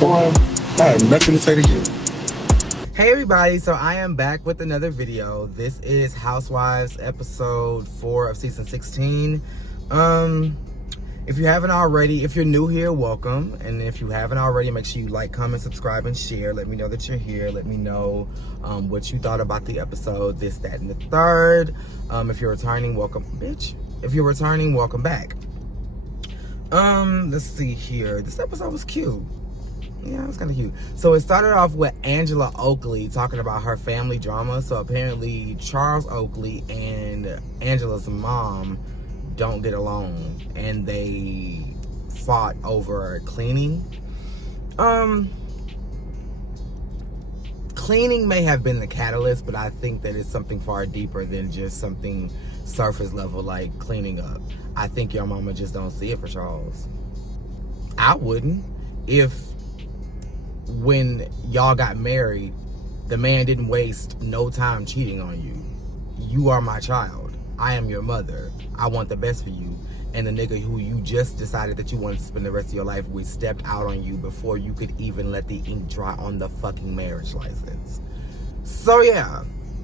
Boy, I have nothing to say to you. Hey everybody, so I am back with another video. This is Housewives episode 4 of season 16. If you haven't already, if you're new here, welcome. And if you haven't already, make sure you like, comment, subscribe, and share. Let me know that you're here. Let me know what you thought about the episode, this, that, and the third. If you're returning, welcome, bitch. If you're returning, welcome back. Let's see here. This episode was cute. Yeah, it was kind of cute. So it started off with Angela Oakley talking about her family drama. So apparently Charles Oakley and Angela's mom don't get along, and they fought over cleaning. Cleaning may have been the catalyst, but I think that it's something far deeper than just something surface level like cleaning up. I think your mama just don't see it for Charles. I wouldn't. If when y'all got married, the man didn't waste no time cheating on you. You are my child. I am your mother. I want the best for you. And the nigga who you just decided that you wanted to spend the rest of your life with stepped out on you before you could even let the ink dry on the fucking marriage license. So yeah,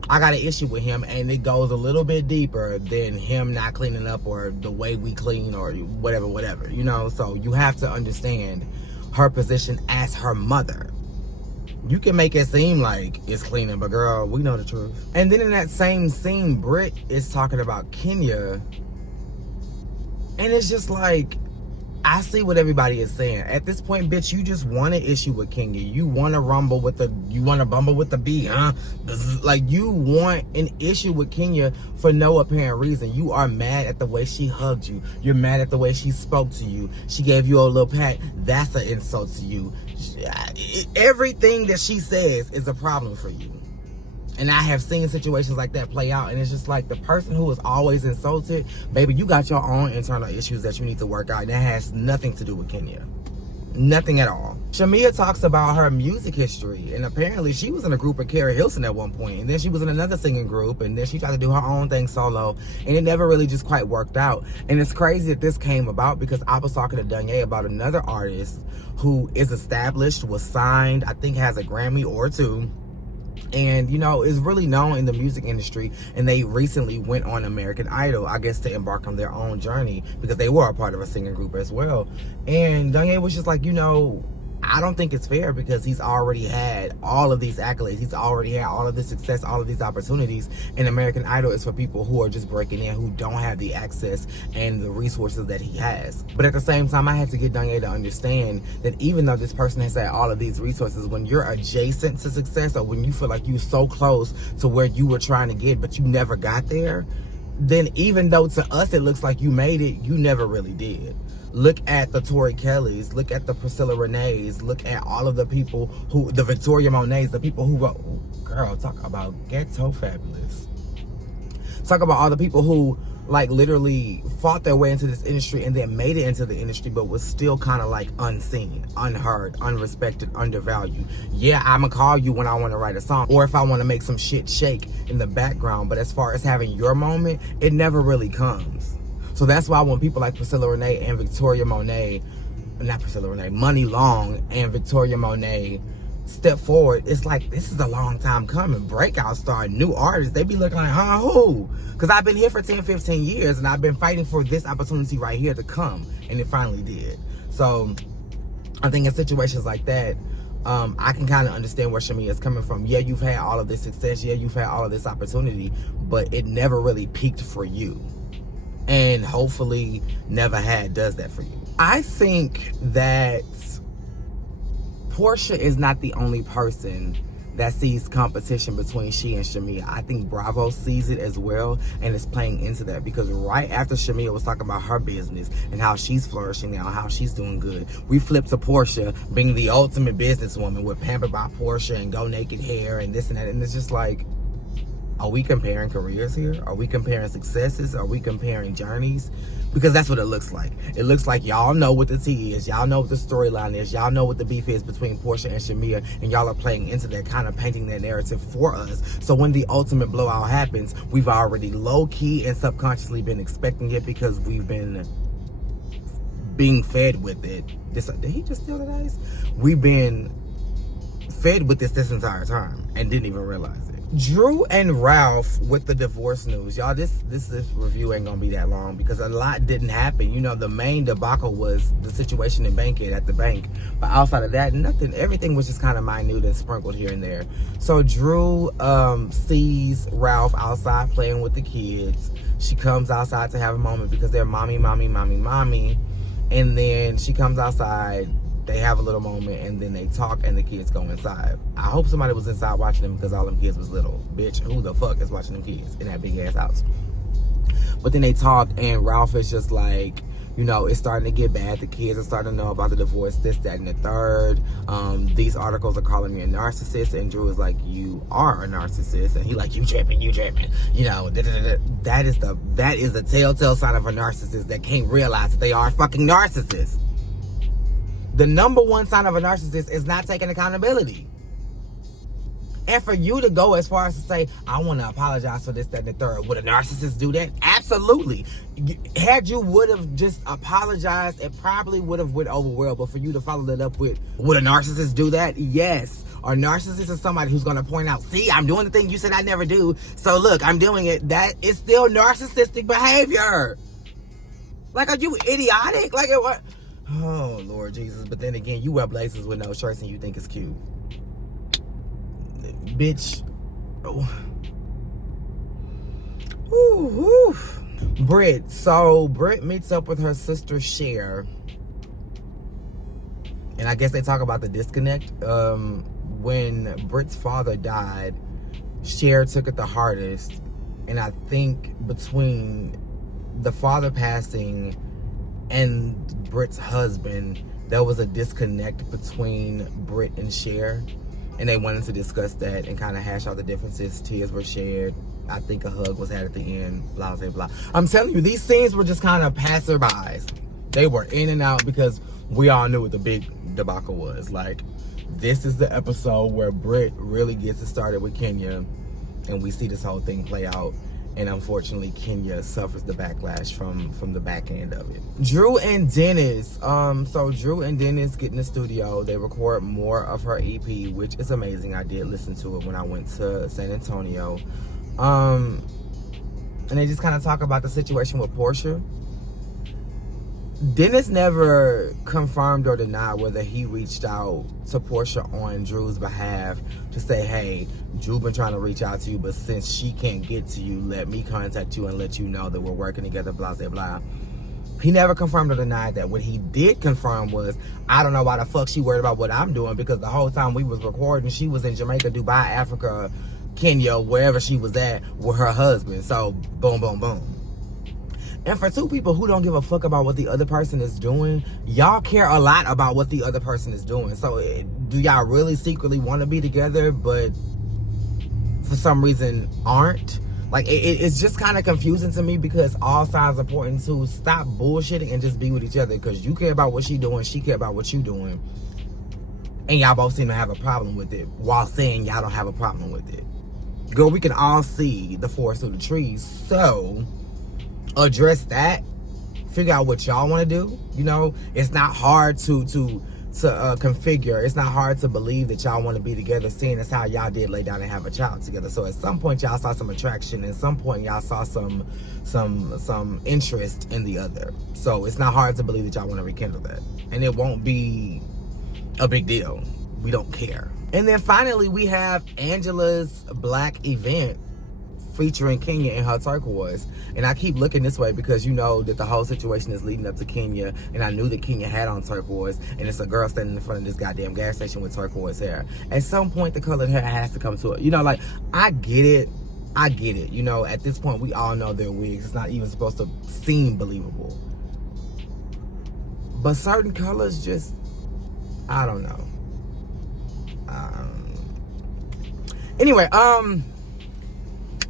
I got an issue with him, and it goes a little bit deeper than him not cleaning up or the way we clean or whatever, you know? So you have to understand her position as her mother. You can make it seem like it's cleaning, but girl, we know the truth. And then in that same scene, Britt is talking about Kenya, and it's just like, I see what everybody is saying. At this point, bitch, you just want an issue with Kenya. You want to bumble with the B, huh? This is like, you want an issue with Kenya for no apparent reason. You are mad at the way she hugged you. You're mad at the way she spoke to you. She gave you a little pat. That's an insult to you. Everything that she says is a problem for you. And I have seen situations like that play out, and it's just like, the person who is always insulted, baby, you got your own internal issues that you need to work out, and that has nothing to do with Kenya. Nothing at all. Shamia talks about her music history, and apparently she was in a group with Carrie Hilson at one point, and then she was in another singing group, and then she tried to do her own thing solo, and it never really just quite worked out. And it's crazy that this came about because I was talking to Danye about another artist who is established, was signed, I think has a Grammy or two, and you know, is really known in the music industry, and they recently went on American Idol, I guess, to embark on their own journey, because they were a part of a singing group as well. And Danye was just like, you know, I don't think it's fair, because he's already had all of these accolades, he's already had all of this success, all of these opportunities, and American Idol is for people who are just breaking in, who don't have the access and the resources that he has. But at the same time, I had to get Danye to understand that even though this person has had all of these resources, when you're adjacent to success, or when you feel like you're so close to where you were trying to get but you never got there, then even though to us it looks like you made it, you never really did. Look at the Tori Kellys, look at the Priscilla Renees, look at all of the people who, the Victoria Monets, the people who wrote, girl, talk about ghetto fabulous. Talk about all the people who like literally fought their way into this industry and then made it into the industry, but was still kind of like unseen, unheard, unrespected, undervalued. Yeah, I'ma call you when I want to write a song, or if I want to make some shit shake in the background, but as far as having your moment, it never really comes. So that's why when people like Priscilla Renee and Victoria Monet, not Priscilla Renee, Money Long and Victoria Monet step forward, it's like, this is a long time coming. Breakout star, new artists, they be looking like, huh, who? Because I've been here for 10, 15 years, and I've been fighting for this opportunity right here to come, and it finally did. So I think in situations like that, I can kind of understand where Shamia is coming from. Yeah, you've had all of this success. Yeah, you've had all of this opportunity, but it never really peaked for you. And hopefully never does that for you. I think that Portia is not the only person that sees competition between she and Shamia. I think Bravo sees it as well, and is playing into that, because right after Shamia was talking about her business and how she's flourishing now, how she's doing good, we flipped to Portia being the ultimate businesswoman with Pampered by Portia and Go Naked Hair and this and that. And it's just like, are we comparing careers here? Are we comparing successes? Are we comparing journeys? Because that's what it looks like. It looks like y'all know what the tea is. Y'all know what the storyline is. Y'all know what the beef is between Portia and Shamia. And y'all are playing into that, kind of painting that narrative for us. So when the ultimate blowout happens, we've already low-key and subconsciously been expecting it, because we've been being fed with it. Did he just steal the ice? We've been fed with this entire time and didn't even realize it. Drew and Ralph with the divorce news. Y'all, this review ain't gonna be that long because a lot didn't happen. You know, the main debacle was the situation in Bankhead at the bank. But outside of that, nothing. Everything was just kind of minute and sprinkled here and there. So Drew sees Ralph outside playing with the kids. She comes outside to have a moment because they're mommy. And then she comes outside. They have a little moment, and then they talk, and the kids go inside. I hope somebody was inside watching them because all them kids was little. Bitch, who the fuck is watching them kids in that big-ass house? But then they talk, and Ralph is just like, you know, it's starting to get bad. The kids are starting to know about the divorce, this, that, and the third. These articles are calling me a narcissist, and Drew is like, you are a narcissist. And he like, you tripping. You know, that is a telltale sign of a narcissist that can't realize that they are fucking narcissists. The number one sign of a narcissist is not taking accountability. And for you to go as far as to say, I want to apologize for this, that, and the third. Would a narcissist do that? Absolutely. Had you would have just apologized, it probably would have went over well. But for you to follow that up with, would a narcissist do that? Yes. A narcissist is somebody who's going to point out, see, I'm doing the thing you said I never do. So look, I'm doing it. That is still narcissistic behavior. Like, are you idiotic? Like, what? Oh, Lord Jesus. But then again, you wear blazers with no shirts and you think it's cute. Bitch. Oh. Ooh, Britt. So, Britt meets up with her sister, Cher. And I guess they talk about the disconnect. When Britt's father died, Cher took it the hardest. And I think between the father passing and Britt's husband, there was a disconnect between Britt and Cher, and they wanted to discuss that and kind of hash out the differences. Tears were shared. I think a hug was had at the end. Blah, blah, blah. I'm telling you, these scenes were just kind of passerbys. They were in and out because we all knew what the big debacle was. Like, this is the episode where Britt really gets it started with Kenya, and we see this whole thing play out. And unfortunately, Kenya suffers the backlash from the back end of it. Drew and Dennis. So Drew and Dennis get in the studio. They record more of her EP, which is amazing. I did listen to it when I went to San Antonio. And they just kind of talk about the situation with Portia. Dennis never confirmed or denied whether he reached out to Portia on Drew's behalf to say, hey, Drew been trying to reach out to you, but since she can't get to you, let me contact you and let you know that we're working together, blah, blah, blah. He never confirmed or denied that. What he did confirm was, I don't know why the fuck she worried about what I'm doing, because the whole time we was recording, she was in Jamaica, Dubai, Africa, Kenya, wherever she was at with her husband. So, boom, boom, boom. And for two people who don't give a fuck about what the other person is doing, y'all care a lot about what the other person is doing. So do y'all really secretly want to be together, but for some reason aren't? Like, it's just kind of confusing to me, because all sides are important to stop bullshitting and just be with each other, because you care about what she doing, she care about what you doing. And y'all both seem to have a problem with it while saying y'all don't have a problem with it. Girl, we can all see the forest through the trees. So address that, figure out what y'all want to do. You know, it's not hard to configure. It's not hard to believe that y'all want to be together, seeing as how y'all did lay down and have a child together. So at some point y'all saw some attraction, and at some point y'all saw some interest in the other. So it's not hard to believe that y'all want to rekindle that, and it won't be a big deal. We don't care. And then finally we have Angela's black event featuring Kenya in her turquoise. And I keep looking this way because you know that the whole situation is leading up to Kenya, and I knew that Kenya had on turquoise, and it's a girl standing in front of this goddamn gas station with turquoise hair. At some point the colored hair has to come to it. You know, like, I get it. You know, at this point we all know they're wigs. It's not even supposed to seem believable. But certain colors just, I don't know. Anyway,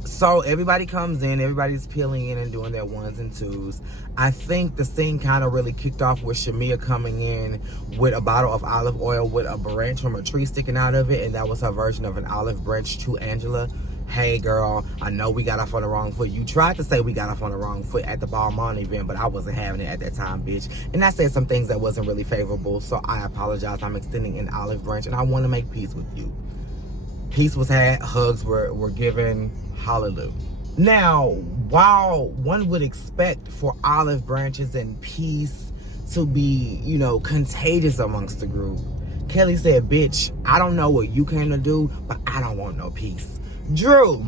so everybody comes in, everybody's peeling in and doing their ones and twos. I think the scene kind of really kicked off with Shamia coming in with a bottle of olive oil with a branch from a tree sticking out of it, and that was her version of an olive branch to Angela. hey girl, I know we got off on the wrong foot. You tried to say we got off on the wrong foot at the Balmain event, but I wasn't having it at that time, bitch. And I said some things that wasn't really favorable, so I apologize. I'm extending an olive branch, and I want to make peace with you. Peace was had, hugs were given, hallelujah. Now, while one would expect for olive branches and peace to be, you know, contagious amongst the group, Kelly said, bitch, I don't know what you came to do, but I don't want no peace. Drew,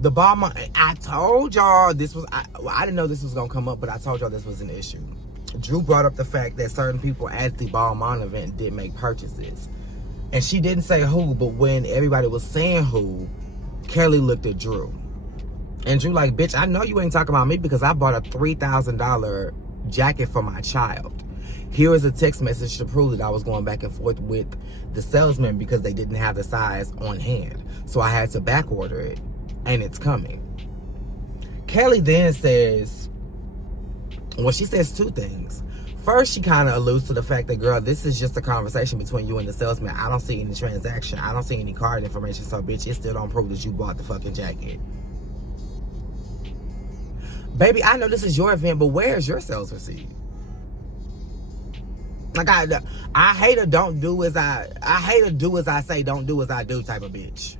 the Balmain, I told y'all this was, I didn't know this was going to come up, but I told y'all this was an issue. Drew brought up the fact that certain people at the Balmain event did make purchases. And she didn't say who, but when everybody was saying who, Kelly looked at Drew. And Drew like, bitch, I know you ain't talking about me because I bought a $3,000 jacket for my child. Here is a text message to prove that I was going back and forth with the salesman because they didn't have the size on hand. So I had to back order it, and it's coming. Kelly then says, well, she says two things. First, she kind of alludes to the fact that, girl, this is just a conversation between you and the salesman. I don't see any transaction. I don't see any card information. So, bitch, it still don't prove that you bought the fucking jacket. Baby, I know this is your event, but where's your sales receipt? Like, I hate a don't do as I hate a do as I say, don't do as I do type of bitch.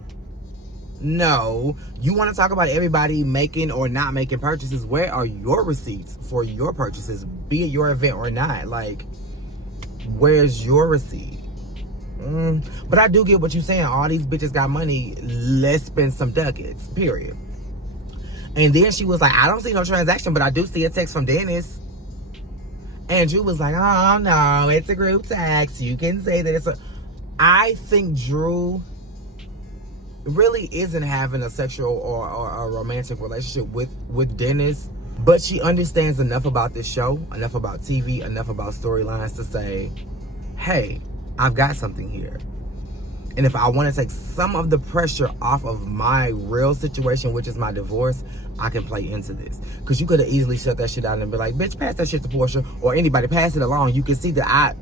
No, you want to talk about everybody making or not making purchases. Where are your receipts for your purchases, be it your event or not? Like, where's your receipt? But I do get what you're saying. All these bitches got money. Let's spend some ducats, period. And then she was like, I don't see no transaction, but I do see a text from Dennis. And Drew was like, oh no, it's a group text. You can say that it's a... I think Drew really isn't having a sexual or a romantic relationship with Dennis, but she understands enough about this show, enough about TV, enough about storylines to say, hey, I've got something here. And if I want to take some of the pressure off of my real situation, which is my divorce, I can play into this. Because you could have easily shut that shit out and be like, bitch, pass that shit to Portia, or anybody, pass it along. You can see that I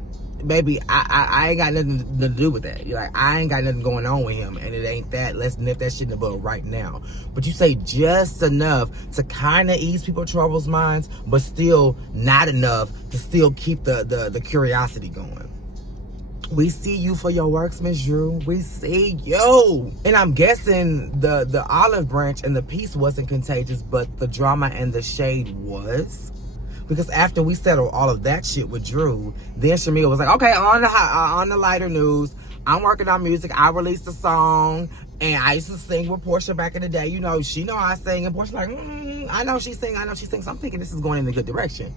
ain't got nothing to do with that. You're like, I ain't got nothing going on with him, and it ain't that. Let's nip that shit in the bud right now. But you say just enough to kind of ease people's troubles minds, but still not enough to still keep the curiosity going. We see you for your works, Miss Drew. We see you. And I'm guessing the olive branch and the peace wasn't contagious, but the drama and the shade was. Because after we settled all of that shit with Drew, then Shamia was like, okay, on the lighter news, I'm working on music. I released a song, and I used to sing with Portia back in the day. You know, she know I sing, and Portia like, I know she sing. So I'm thinking this is going in a good direction.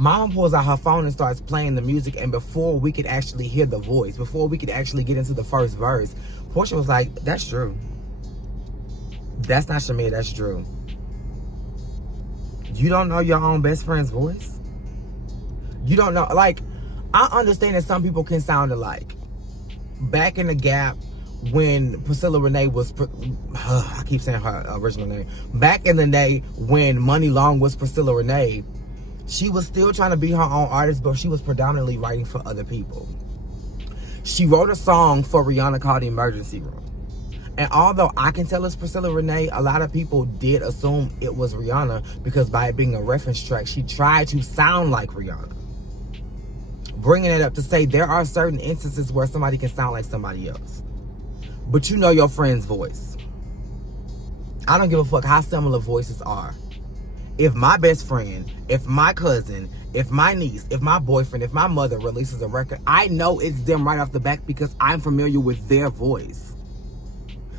Mom pulls out her phone and starts playing the music, and before we could actually hear the voice, before we could actually get into the first verse, Portia was like, that's Drew. That's not Shamia, that's Drew. You don't know your own best friend's voice? You don't know, like, I understand that some people can sound alike. Back in the gap, when Priscilla Renee was, I keep saying her original name. Back in the day when Money Long was Priscilla Renee, she was still trying to be her own artist, but she was predominantly writing for other people. She wrote a song for Rihanna called Emergency Room. And although I can tell it's Priscilla Renee, a lot of people did assume it was Rihanna because by it being a reference track, she tried to sound like Rihanna. Bringing it up to say there are certain instances where somebody can sound like somebody else. But you know your friend's voice. I don't give a fuck how similar voices are. If my best friend, if my cousin, if my niece, if my boyfriend, if my mother releases a record, I know it's them right off the bat because I'm familiar with their voice.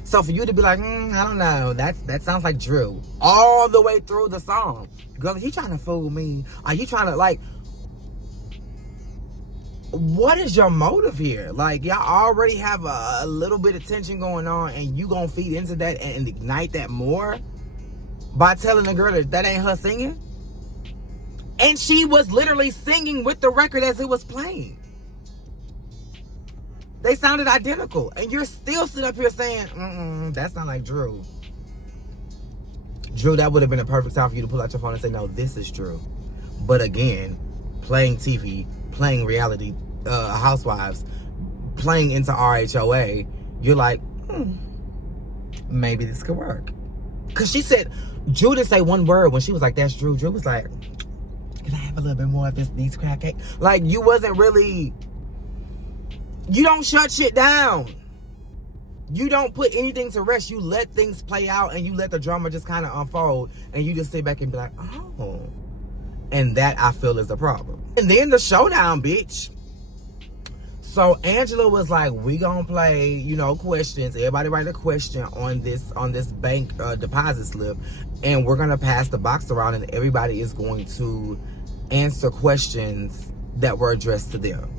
So for you to be like, I don't know, that sounds like Drew all the way through the song. Girl, are you trying to fool me? Are you trying to, like, what is your motive here? Like, y'all already have a little bit of tension going on, and you gonna feed into that and ignite that more by telling the girl that ain't her singing? And she was literally singing with the record as it was playing. They sounded identical. And you're still sitting up here saying, that's not like Drew. Drew, that would have been a perfect time for you to pull out your phone and say, no, this is Drew. But again, playing TV, playing reality, Housewives, playing into RHOA, you're like, maybe this could work. Because she said, Drew didn't say one word when she was like, that's Drew. Drew was like, can I have a little bit more of these crab cake? Like, you wasn't really, you don't shut shit down. You don't put anything to rest. You let things play out and you let the drama just kind of unfold and you just sit back and be like, oh. And that, I feel, is the problem. And then the showdown, bitch. So Angela was like, we gonna play, you know, questions. Everybody write a question on this bank deposit slip, and we're gonna pass the box around, and everybody is going to answer questions that were addressed to them.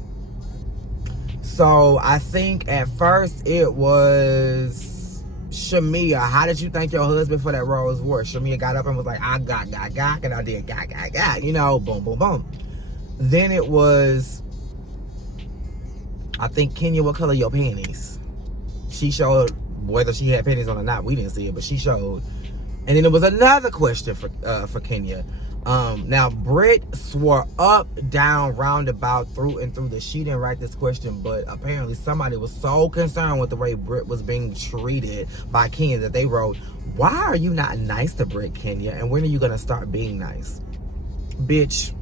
So I think at first it was Shamia. How did you thank your husband for that Rolls Royce? Shamia got up and was like, I got, and I did got, you know, boom, boom, boom. Then it was, I think, Kenya, what color your panties? She showed whether she had panties on or not. We didn't see it, but she showed. And then there was another question for Kenya. Now, Britt swore up, down, roundabout, through and through that she didn't write this question, but apparently somebody was so concerned with the way Britt was being treated by Kenya that they wrote, why are you not nice to Britt, Kenya? And when are you going to start being nice? Bitch.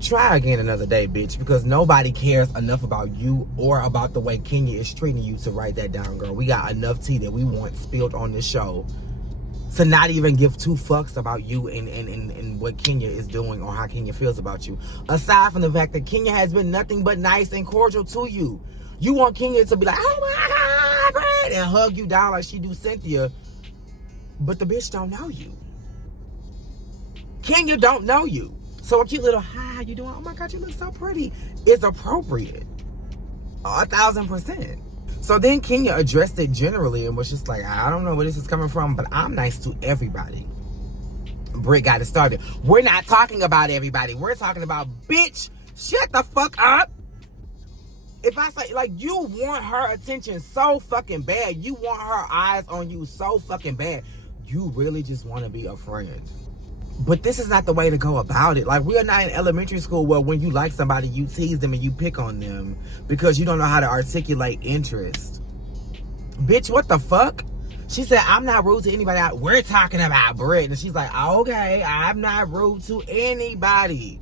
Try again another day, bitch, because nobody cares enough about you or about the way Kenya is treating you to write that down, girl. We got enough tea that we want spilled on this show to not even give two fucks about you and what Kenya is doing or how Kenya feels about you. Aside from the fact that Kenya has been nothing but nice and cordial to you. You want Kenya to be like, oh my God, Brad, and hug you down like she do Cynthia. But the bitch don't know you. Kenya don't know you. So a cute little, hi, how you doing? Oh my God, you look so pretty. It's appropriate. 1,000%. So then Kenya addressed it generally and was just like, I don't know where this is coming from, but I'm nice to everybody. Britt got it started. We're not talking about everybody. We're talking about, bitch, shut the fuck up. If I say, like, you want her attention so fucking bad. You want her eyes on you so fucking bad. You really just want to be a friend. But this is not the way to go about it. Like, we are not in elementary school where when you like somebody, you tease them and you pick on them because you don't know how to articulate interest. Bitch, what the fuck? She said, I'm not rude to anybody. We're talking about Britt. And she's like, okay, I'm not rude to anybody.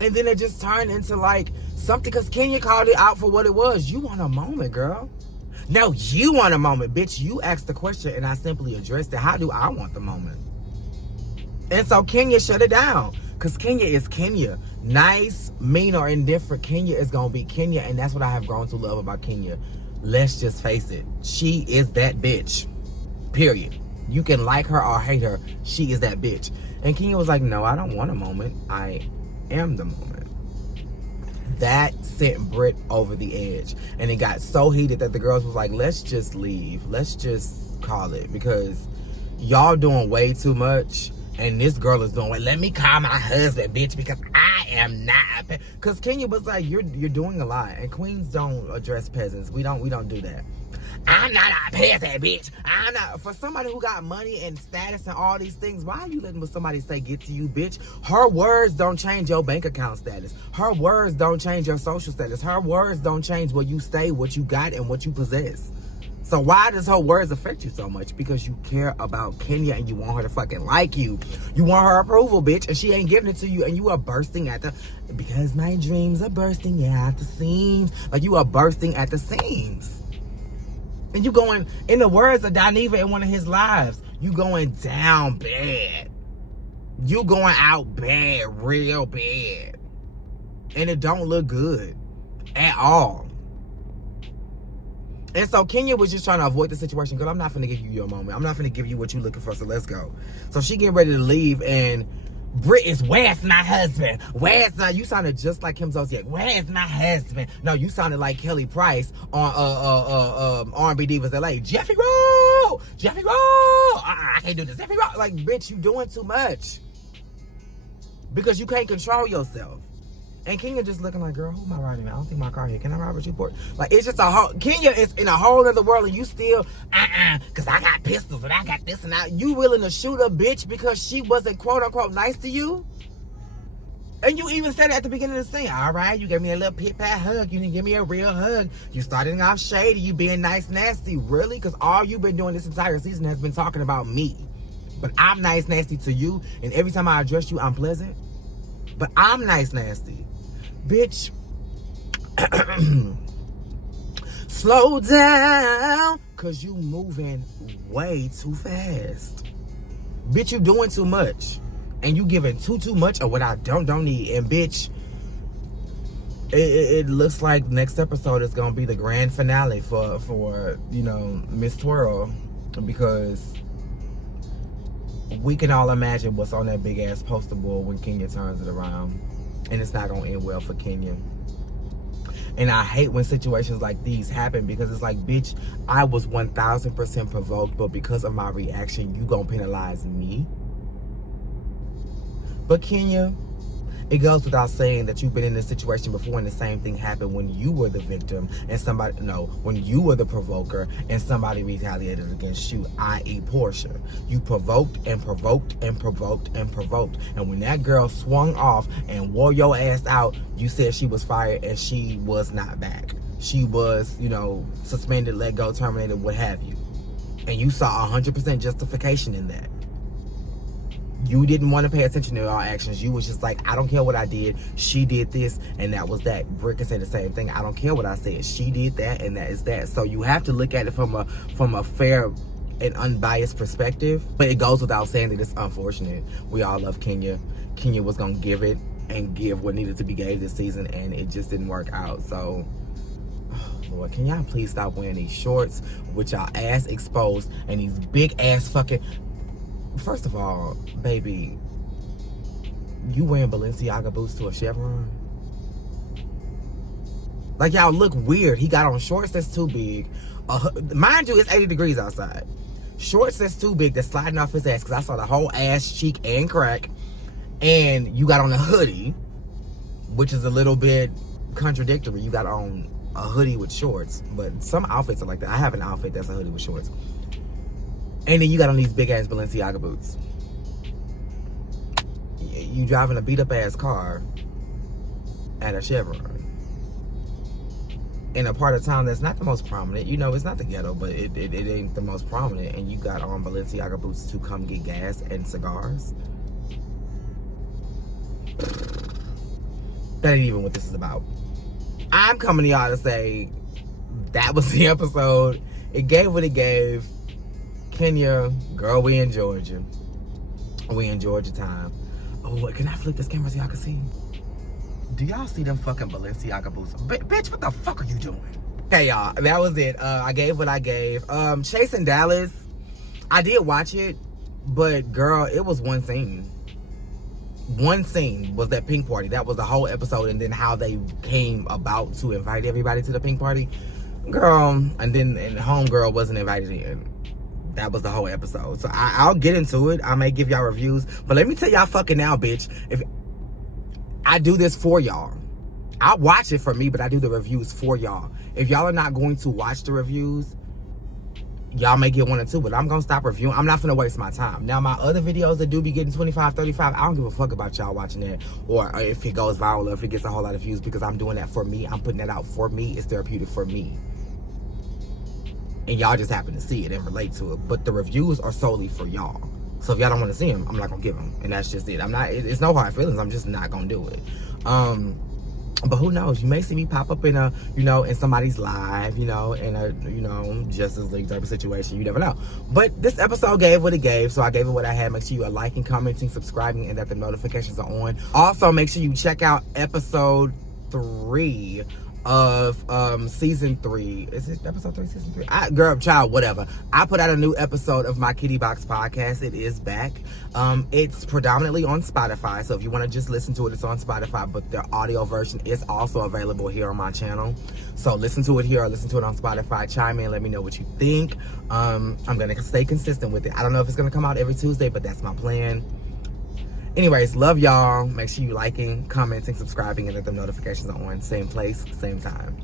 And then it just turned into like something, because Kenya called it out for what it was. You want a moment, girl. No, you want a moment, bitch. You asked the question and I simply addressed it. How do I want the moment? And so Kenya shut it down. Because Kenya is Kenya. Nice, mean, or indifferent, Kenya is going to be Kenya. And that's what I have grown to love about Kenya. Let's just face it. She is that bitch. Period. You can like her or hate her. She is that bitch. And Kenya was like, no, I don't want a moment. I am the moment. That sent Britt over the edge. And it got so heated that the girls was like, let's just leave. Let's just call it. Because y'all doing way too much. And this girl is doing, let me call my husband, bitch, because I am not. Because Kenya was like, you're doing a lot. And queens don't address peasants. We don't do that. I'm not a peasant, bitch. I'm not. For somebody who got money and status and all these things, why are you letting what somebody say get to you, bitch? Her words don't change your bank account status. Her words don't change your social status. Her words don't change where you stay, what you got, and what you possess. So why does her words affect you so much? Because you care about Kenya and you want her to fucking like you. You want her approval, bitch, and she ain't giving it to you, and you are bursting at the, because my dreams are bursting at the seams. Like, you are bursting at the seams. And you going, in the words of Dineva in one of his lives, you going down bad. You going out bad, real bad. And it don't look good at all. And so Kenya was just trying to avoid the situation. Girl, I'm not finna give you your moment. I'm not finna give you what you looking for, so let's go. So she getting ready to leave, and Britt is, where's my husband? Where's my, you sounded just like Kim Zolciak. Where's my husband? No, you sounded like Kelly Price on R&B Divas LA. Jeffrey Roll! Jeffrey Roll! I can't do this. Jeffrey Roll! Like, bitch, you doing too much. Because you can't control yourself. And Kenya just looking like, girl, who am I riding? I don't think my car here. Can I ride with you, Port? Like, it's just a whole, Kenya is in a whole other world, and you still, because I got pistols and I got this and that. You willing to shoot a bitch because she wasn't quote unquote nice to you? And you even said it at the beginning of the scene. All right, you gave me a little pit-pat hug. You didn't give me a real hug. You started off shady. You being nice, nasty. Really? Because all you've been doing this entire season has been talking about me. But I'm nice, nasty to you. And every time I address you, I'm pleasant. But I'm nice, nasty. Bitch. Slow down. Because you moving way too fast. Bitch, you doing too much. And you giving too much of what I don't need. And bitch, it looks like next episode is gonna be the grand finale for you know, Miss Twirl, because we can all imagine what's on that big ass poster board when Kenya turns it around, and it's not gonna end well for Kenya. And I hate when situations like these happen, because it's like, bitch, I was 1000% provoked, but because of my reaction, you gonna penalize me. But Kenya, it goes without saying that you've been in this situation before, and the same thing happened when you were the victim and when you were the provoker and somebody retaliated against you, i.e. Portia. You provoked and provoked and provoked and provoked. And when that girl swung off and wore your ass out, you said she was fired, and she was not back. She was, you know, suspended, let go, terminated, what have you. And you saw 100% justification in that. You didn't want to pay attention to our actions. You was just like, I don't care what I did. She did this, and that was that. Britt can say the same thing. I don't care what I said. She did that, and that is that. So you have to look at it from a fair and unbiased perspective. But it goes without saying that it's unfortunate. We all love Kenya. Kenya was going to give it and give what needed to be gave this season, and it just didn't work out. So, oh Lord, can y'all please stop wearing these shorts with y'all ass exposed and these big ass fucking... First of all, baby, you wearing Balenciaga boots to a chevron? Like, y'all look weird. He got on shorts that's too big. Mind you, it's 80 degrees outside. Shorts that's too big, that's sliding off his ass, because I saw the whole ass, cheek, and crack. And you got on a hoodie, which is a little bit contradictory. You got on a hoodie with shorts. But some outfits are like that. I have an outfit that's a hoodie with shorts. And then you got on these big ass Balenciaga boots. You driving a beat up ass car at a chevron in a part of town that's not the most prominent. You know, it's not the ghetto, but it ain't the most prominent. And you got on Balenciaga boots to come get gas and cigars. That ain't even what this is about. I'm coming to y'all to say that was the episode. It gave what it gave. Kenya, girl, we enjoyed you. We enjoyed your time. Oh, can I flip this camera so y'all can see? Do y'all see them fucking Balenciaga boots? Bitch, what the fuck are you doing? Hey, y'all, that was it. I gave what I gave. Chasing Dallas, I did watch it, but girl, it was one scene. One scene was that pink party. That was the whole episode, and then how they came about to invite everybody to the pink party. Girl, and homegirl wasn't invited in. That was the whole episode. So I'll get into it. I may give y'all reviews. But let me tell y'all fucking now, bitch. If I do this for y'all. I watch it for me, but I do the reviews for y'all. If y'all are not going to watch the reviews, y'all may get one or two, but I'm going to stop reviewing. I'm not going to waste my time. Now, my other videos that do be getting 25, 35, I don't give a fuck about y'all watching that. Or if it goes viral or if it gets a whole lot of views, because I'm doing that for me. I'm putting that out for me. It's therapeutic for me. And y'all just happen to see it and relate to it. But the reviews are solely for y'all. So if y'all don't want to see them, I'm not going to give them. And that's just it. It's no hard feelings. I'm just not going to do it. But who knows? You may see me pop up in in somebody's live, in a, Justice League type of situation. You never know. But this episode gave what it gave. So I gave it what I had. Make sure you are liking, commenting, subscribing, and that the notifications are on. Also, make sure you check out episode 3 of season 3. Is it episode 3, season 3? Girl, child, whatever. I put out a new episode of my Kitty Box podcast. It is back. It's predominantly on Spotify, so if you want to just listen to it, it's on Spotify, but the audio version is also available here on my channel. So listen to it here or listen to it on Spotify. Chime in, let me know what you think. I'm gonna stay consistent with it. I don't know if it's gonna come out every Tuesday, but that's my plan. Anyways, love y'all. Make sure you liking, commenting, subscribing, and that the notifications are on. Same place, same time.